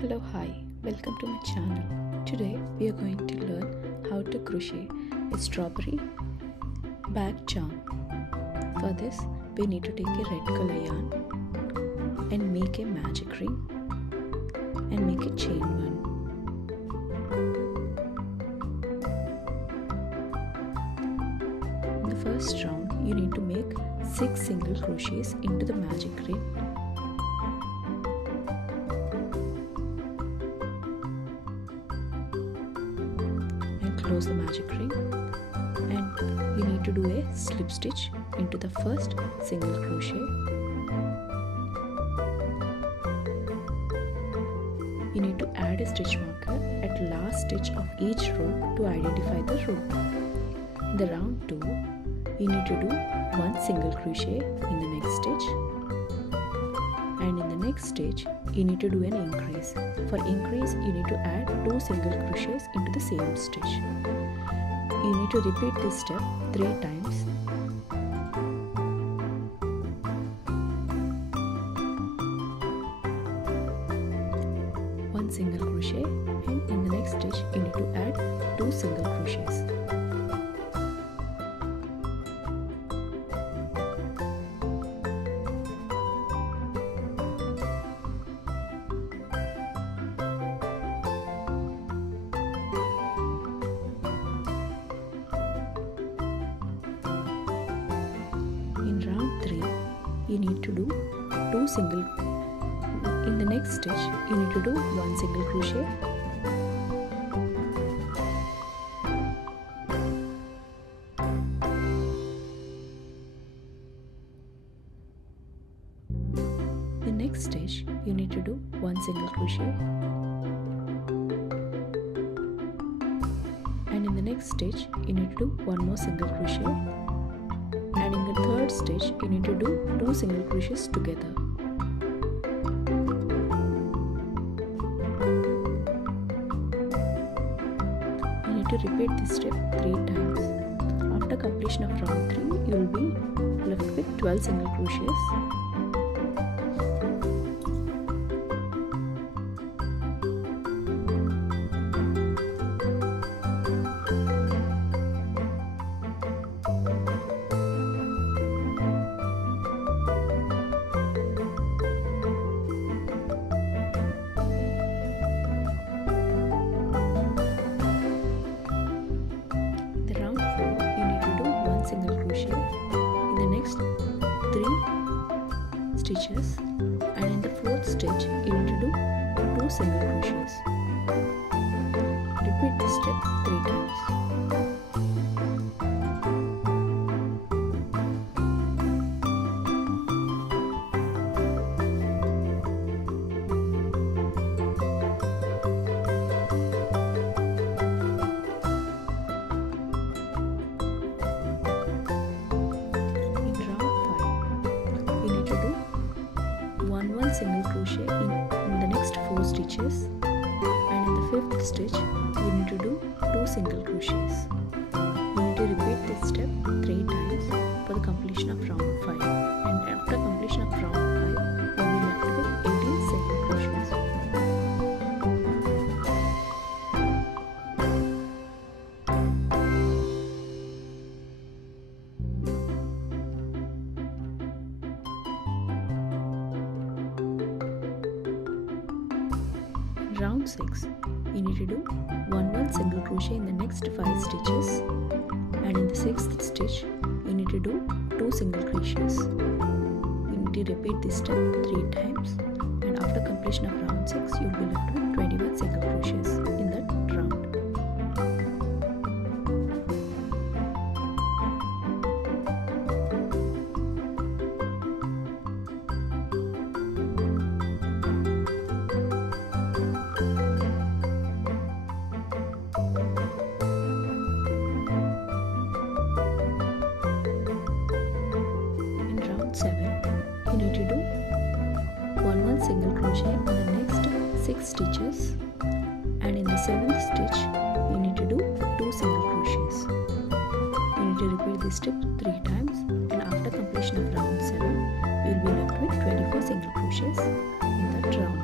Hello, hi, welcome to my channel. Today we are going to learn how to crochet a strawberry bag charm. For this we need to take a red color yarn and make a magic ring and make a chain one. In the first round you need to make 6 single crochets into the magic ring. Close the magic ring, and you need to do a slip stitch into the first single crochet. You need to add a stitch marker at last stitch of each row to identify the row. In the round 2, you need to do 1 single crochet in the next stitch, and in the next stitch you need to do an increase. For increase you need to add 2 single crochets into the same stitch. You need to repeat this step 3 times. One single crochet, and in the next stitch you need to add 2 single crochets. In round 3, you need to do 2 single. In the next stitch, you need to do 1 single crochet. The next stitch, you need to do 1 single crochet. And in the next stitch, you need to do 1 more single crochet. And in the third stitch you need to do 2 single crochets together. You need to repeat this step 3 times. After completion of round 3 you will be left with 12 single crochets. Single crochet in the next 3 stitches, and in the 4th stitch you need to do 2 single crochets. Repeat this step 3 times. One single crochet in the next 4 stitches, and in the 5th stitch you need to do 2 single crochets. You need to repeat this step 3 times for the completion of round 5, and after completion of round 5 you will be left with 18 single crochets. Round 6, you need to do 1 single crochet in the next 5 stitches, and in the 6th stitch you need to do 2 single crochets. You need to repeat this step 3 times, and after completion of round 6 you will be left with 21 single crochets in that round. You need to do 1 single crochet in the next 6 stitches, and in the 7th stitch you need to do 2 single crochets. You need to repeat this step 3 times, and after completion of round 7 you will be left with 24 single crochets in that round.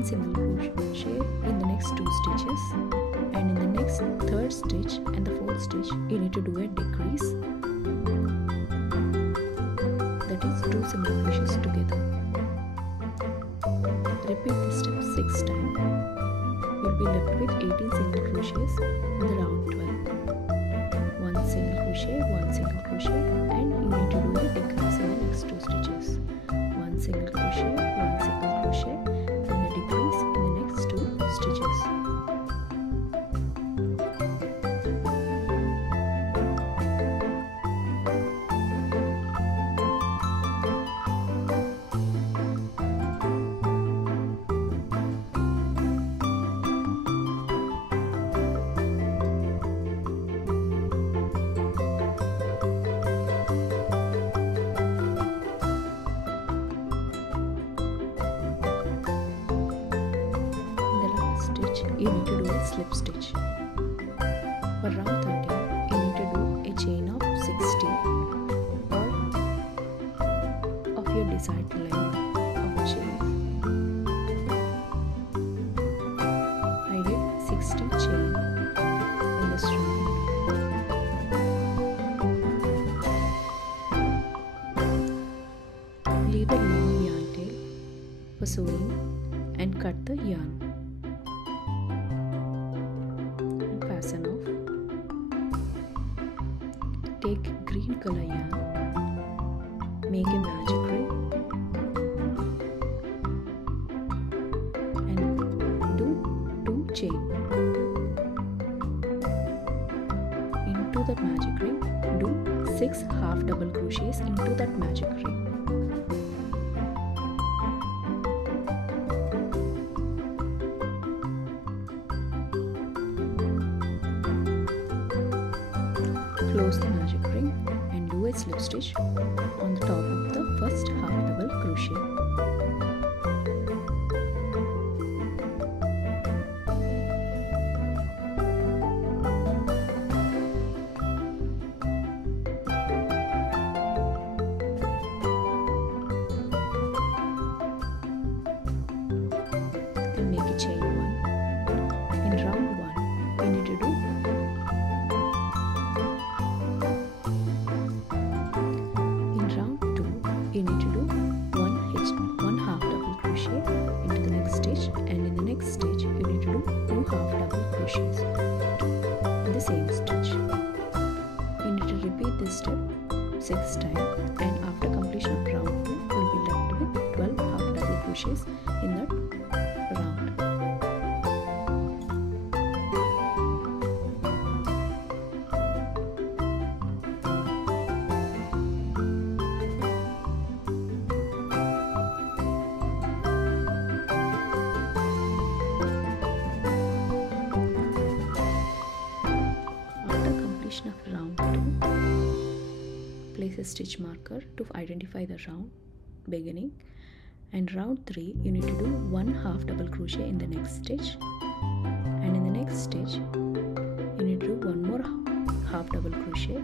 1 single crochet in the next 2 stitches, and in the next 3rd stitch and the 4th stitch you need to do a decrease, that is 2 single crochets together. Repeat this step 6 times. You will be left with 18 single crochets in the round 12. 1 single crochet, 1 single crochet, and you need to do a decrease in the next 2 stitches. 1 single crochet, 1 single crochet, and a decrease in the next 2 stitches. You need to do a slip stitch. For round 13, you need to do a chain of 60 or of your desired length of chain. I did 60 chain in this round. Leave the long yarn tail for sewing and cut the yarn. Fasten off. Take green color yarn, make a magic ring, and do 2 chain. Into that magic ring, do 6 half double crochets into that magic ring. Close the magic ring and do a slip stitch on the top of the first half double crochet. Then make a chain 1. In round 1, you need to do you need to do 1 half double crochet into the next stitch, and in the next stitch you need to do 2 half double crochets in the same stitch. You need to repeat this step 6 times, and after completion of round 2 you will be left with 12 half double crochets in that round. Of round 2, place a stitch marker to identify the round beginning, and round 3 you need to do 1 half double crochet in the next stitch, and in the next stitch you need to do 1 more half double crochet,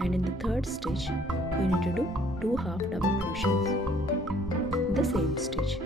and in the 3rd stitch you need to do 2 half double crochets in the same stitch.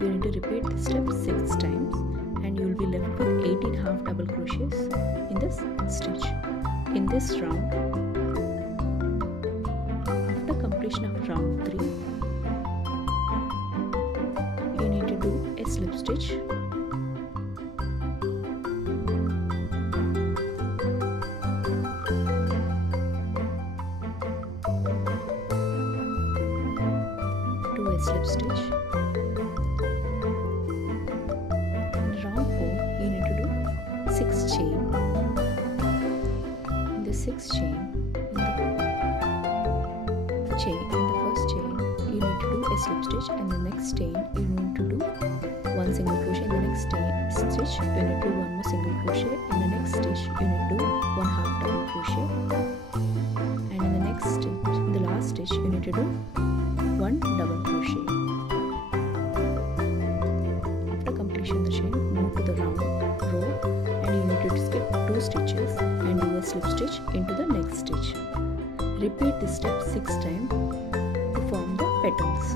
You need to repeat this step 6 times, and you will be left with 18 half double crochets in this stitch. In this round, after completion of round 3, you need to do a slip stitch slip stitch. In round 4 you need to do 6 chain. In the 6th chain, in the first chain you need to do a slip stitch, and the next chain you need to do 1 single crochet. In the next stitch you need to do 1 more single crochet. In the next stitch you need to do 1 half double crochet, and in the next stitch, in the last stitch you need to do 1 double crochet. After completion of the chain, move to the round row, and you need to skip 2 stitches and do a slip stitch into the next stitch. Repeat this step 6 times to form the petals.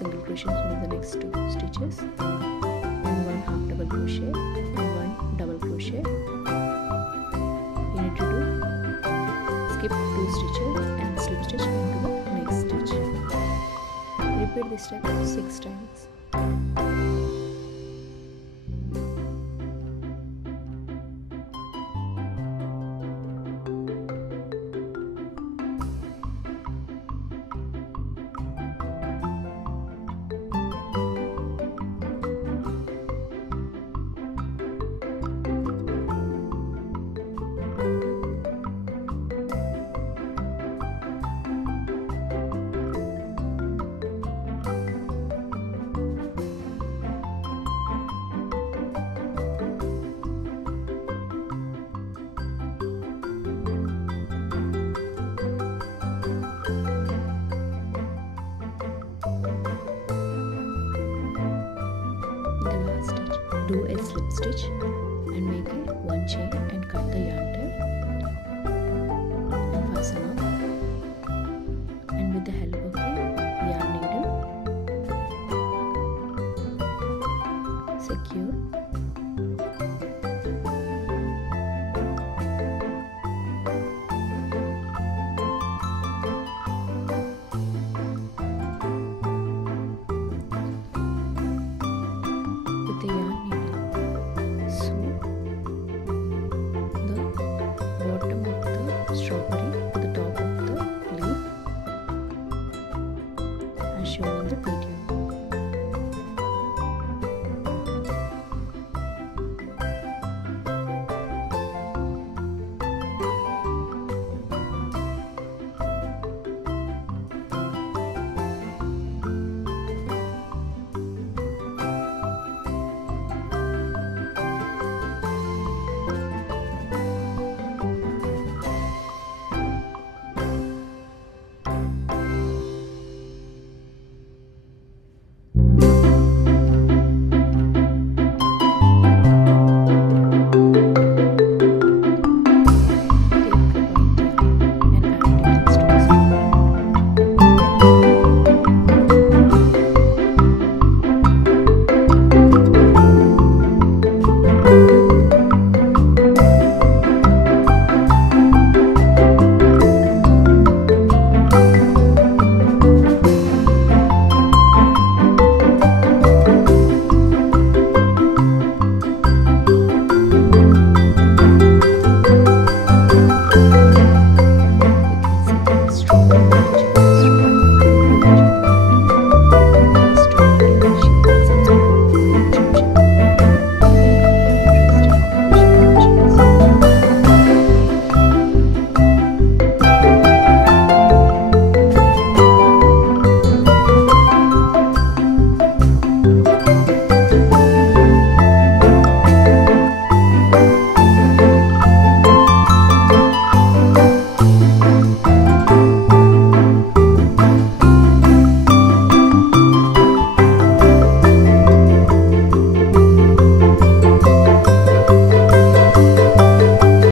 single crochets in the next 2 stitches, and 1 half double crochet and 1 double crochet. You need to do skip 2 stitches and slip stitch into the next stitch. Repeat this step 6 times. Do a slip stitch and make a 1 chain and cut the yarn tail and fasten up, and with the help of the yarn needle secure